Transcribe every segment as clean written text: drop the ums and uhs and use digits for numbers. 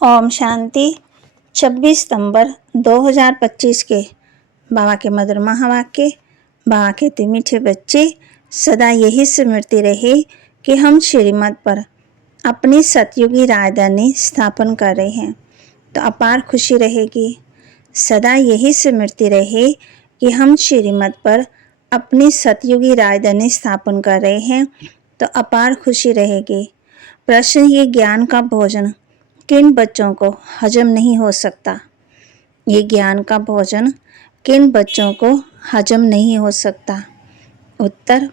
ओम शांति। 26 सितंबर 2025 के बाबा के मधुर महावाक्य। बाबा कहते मीठे बच्चे, सदा यही स्मृति रहे कि हम श्रीमत पर अपनी सतयुगी राजधानी स्थापन कर रहे हैं तो अपार खुशी रहेगी। सदा यही स्मृति रहे कि हम श्रीमत पर अपनी सतयुगी राजधानी स्थापन कर रहे हैं तो अपार खुशी रहेगी। प्रश्न, ये ज्ञान का भोजन किन बच्चों को हजम नहीं हो सकता? ये ज्ञान का भोजन किन बच्चों को हजम नहीं हो सकता? उत्तर,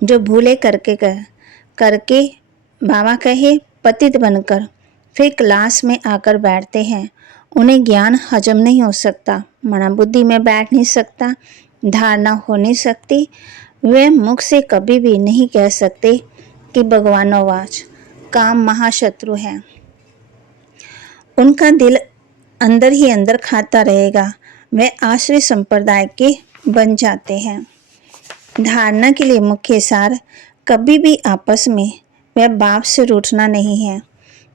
जो भूले करके बाबा कहे पतित बनकर फिर क्लास में आकर बैठते हैं, उन्हें ज्ञान हजम नहीं हो सकता, मना बुद्धि में बैठ नहीं सकता, धारणा हो नहीं सकती। वे मुख से कभी भी नहीं कह सकते कि भगवानोवाच, काम महाशत्रु है। उनका दिल अंदर ही अंदर खाता रहेगा। वे आश्रय संप्रदाय के बन जाते हैं। धारणा के लिए मुख्य सार, कभी भी आपस में वह बाप से रूठना नहीं है।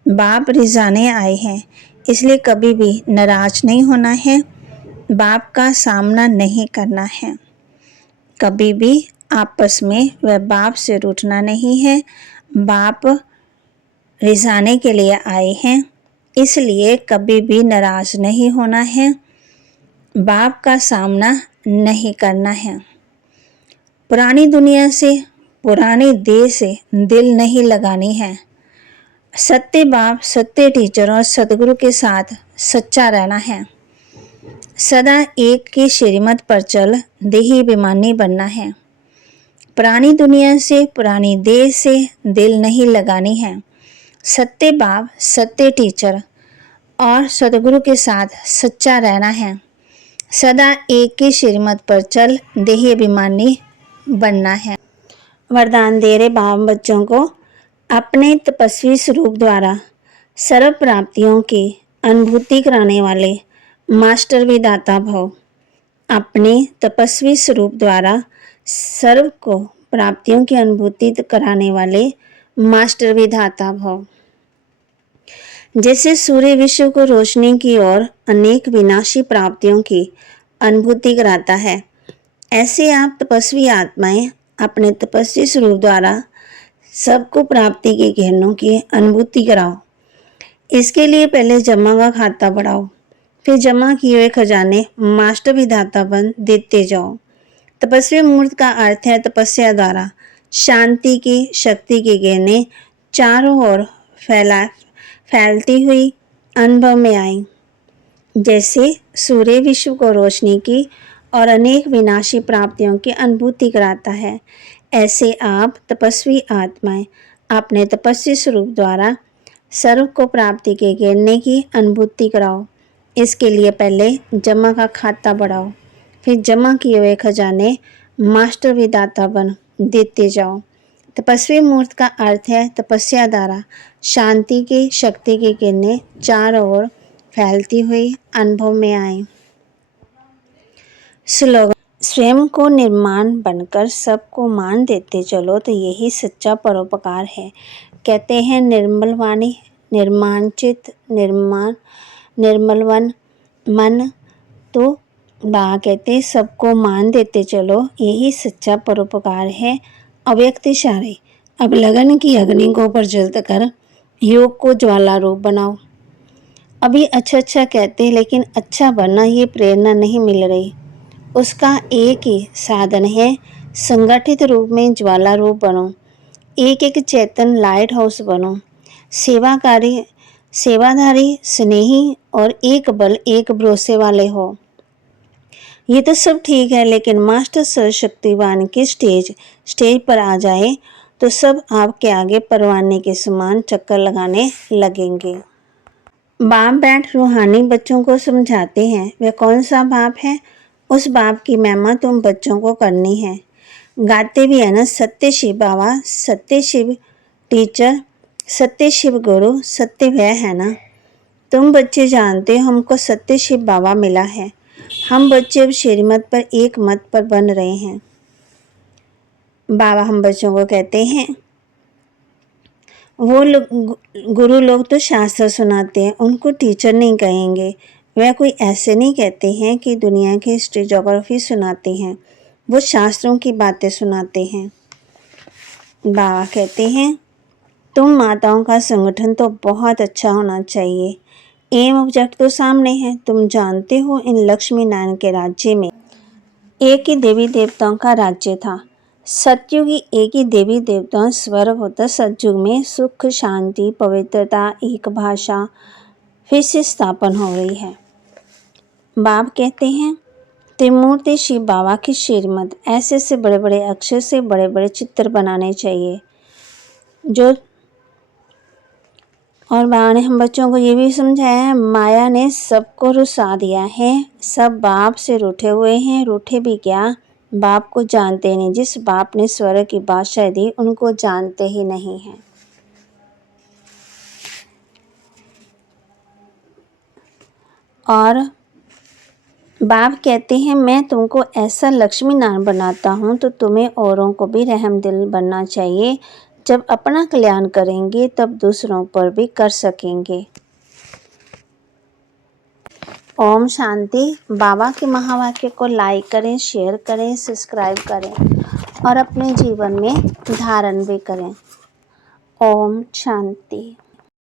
बाप रिझाने आए हैं, इसलिए कभी भी नाराज नहीं होना है, बाप का सामना नहीं करना है। कभी भी आपस में वह बाप से रूठना नहीं है। बाप रिझाने के लिए आए हैं, इसलिए कभी भी नाराज नहीं होना है, बाप का सामना नहीं करना है। पुरानी दुनिया से, पुराने देह से दिल नहीं लगानी है। सत्य बाप, सत्य टीचर और सदगुरु के साथ सच्चा रहना है। सदा एक की श्रीमत पर चल देही अभिमानी बनना है। पुरानी दुनिया से, पुरानी देह से दिल नहीं लगानी है। सत्य बाप, सत्य टीचर और सदगुरु के साथ सच्चा रहना है। सदा एक की श्रीमत पर चल देही अभिमानी बनना है। वरदान दे रहे बाप बच्चों को, अपने तपस्वी स्वरूप द्वारा सर्व प्राप्तियों की अनुभूति कराने वाले मास्टर विधाता भव। अपने तपस्वी स्वरूप द्वारा सर्व को प्राप्तियों की अनुभूति कराने वाले मास्टर विधाता भव। जैसे सूर्य विश्व को रोशनी की ओर अनेक विनाशी प्राप्तियों की अनुभूति कराता है, ऐसे आप तपस्वी आत्माएं अपने तपस्वी स्वरूप द्वारा सबको प्राप्ति के किरणों की अनुभूति कराओ। इसके लिए पहले जमा का खाता बढ़ाओ, फिर जमा किए हुए खजाने मास्टर विधाता बन देते जाओ। तपस्वी मूर्त का अर्थ है तपस्या द्वारा शांति की शक्ति की किरणें चारों ओर फैलती हुई अनुभव में आई। जैसे सूर्य विश्व को रोशनी की और अनेक विनाशी प्राप्तियों की अनुभूति कराता है, ऐसे आप तपस्वी आत्माएं अपने तपस्वी स्वरूप द्वारा सर्व को प्राप्ति के गिरने की अनुभूति कराओ। इसके लिए पहले जमा का खाता बढ़ाओ, फिर जमा किए हुए खजाने मास्टर विधाता बन देते जाओ। तपस्वी मूर्त का अर्थ है तपस्या द्वारा शांति की शक्ति की किरणें चारों ओर फैलती हुई अनुभव में आए। स्लोगन, स्वयं को निर्माण बनकर सबको मान देते चलो तो यही सच्चा परोपकार है। कहते हैं निर्मल वाणी, निर्माण चित्त, निर्मल मन। तो बाबा कहते सबको मान देते चलो, यही सच्चा परोपकार है। अव्यक्त इशारे, अब लगन की अग्नि को प्रज्वलित कर योग को ज्वाला रूप बनाओ। अभी अच्छा अच्छा कहते, लेकिन अच्छा बनना ये प्रेरणा नहीं मिल रही। उसका एक ही साधन है, संगठित रूप में ज्वाला रूप बनो, एक एक चैतन लाइट हाउस बनो, सेवाधारी, स्नेही और एक बल एक भरोसे वाले हो। ये तो सब ठीक है, लेकिन मास्टर सर्वशक्तिवान की स्टेज पर आ जाए तो सब आपके आगे परवाने के समान चक्कर लगाने लगेंगे। बाप बैठ रूहानी बच्चों को समझाते हैं। वह कौन सा बाप है? उस बाप की महिमा तुम बच्चों को करनी है। गाते भी है ना, सत्य शिव बाबा, सत्य शिव टीचर, सत्य शिव गुरु, सत्य वह है ना। तुम बच्चे जानते हो हमको सत्य शिव बाबा मिला है। हम बच्चे अब श्रीमत पर एक मत पर बन रहे हैं। बाबा हम बच्चों को कहते हैं, वो लोग गुरु लोग तो शास्त्र सुनाते हैं, उनको टीचर नहीं कहेंगे। वह कोई ऐसे नहीं कहते हैं कि दुनिया की हिस्ट्री ज्योग्राफी सुनाते हैं, वो शास्त्रों की बातें सुनाते हैं। बाबा कहते हैं तुम माताओं का संगठन तो बहुत अच्छा होना चाहिए। एम ऑब्जेक्ट तो सामने है। तुम जानते हो इन लक्ष्मी नारायण के राज्य में एक ही देवी देवताओं का राज्य था। सतयुगी एक ही देवी देवताओं स्वर्ग होता। सतयुग में सुख शांति पवित्रता एक भाषा फिर से स्थापन हो रही है। बाप कहते हैं त्रिमूर्ति शिव बाबा की श्रीमत ऐसे से बड़े बड़े अक्षर से बड़े बड़े चित्र बनाने चाहिए जो। और बाबा ने हम बच्चों को ये भी समझाया है माया ने सबको रुसा दिया है। सब बाप से रूठे हुए हैं। रूठे भी क्या, बाप को जानते नहीं। जिस बाप ने स्वर्ग की बादशाह दी उनको जानते ही नहीं हैं। और बाप कहते हैं मैं तुमको ऐसा लक्ष्मी नारायण बनाता हूँ तो तुम्हें औरों को भी रहम दिल बनना चाहिए। जब अपना कल्याण करेंगे तब दूसरों पर भी कर सकेंगे। ओम शांति। बाबा के महावाक्य को लाइक करें, शेयर करें, सब्सक्राइब करें और अपने जीवन में धारण भी करें। ओम शांति।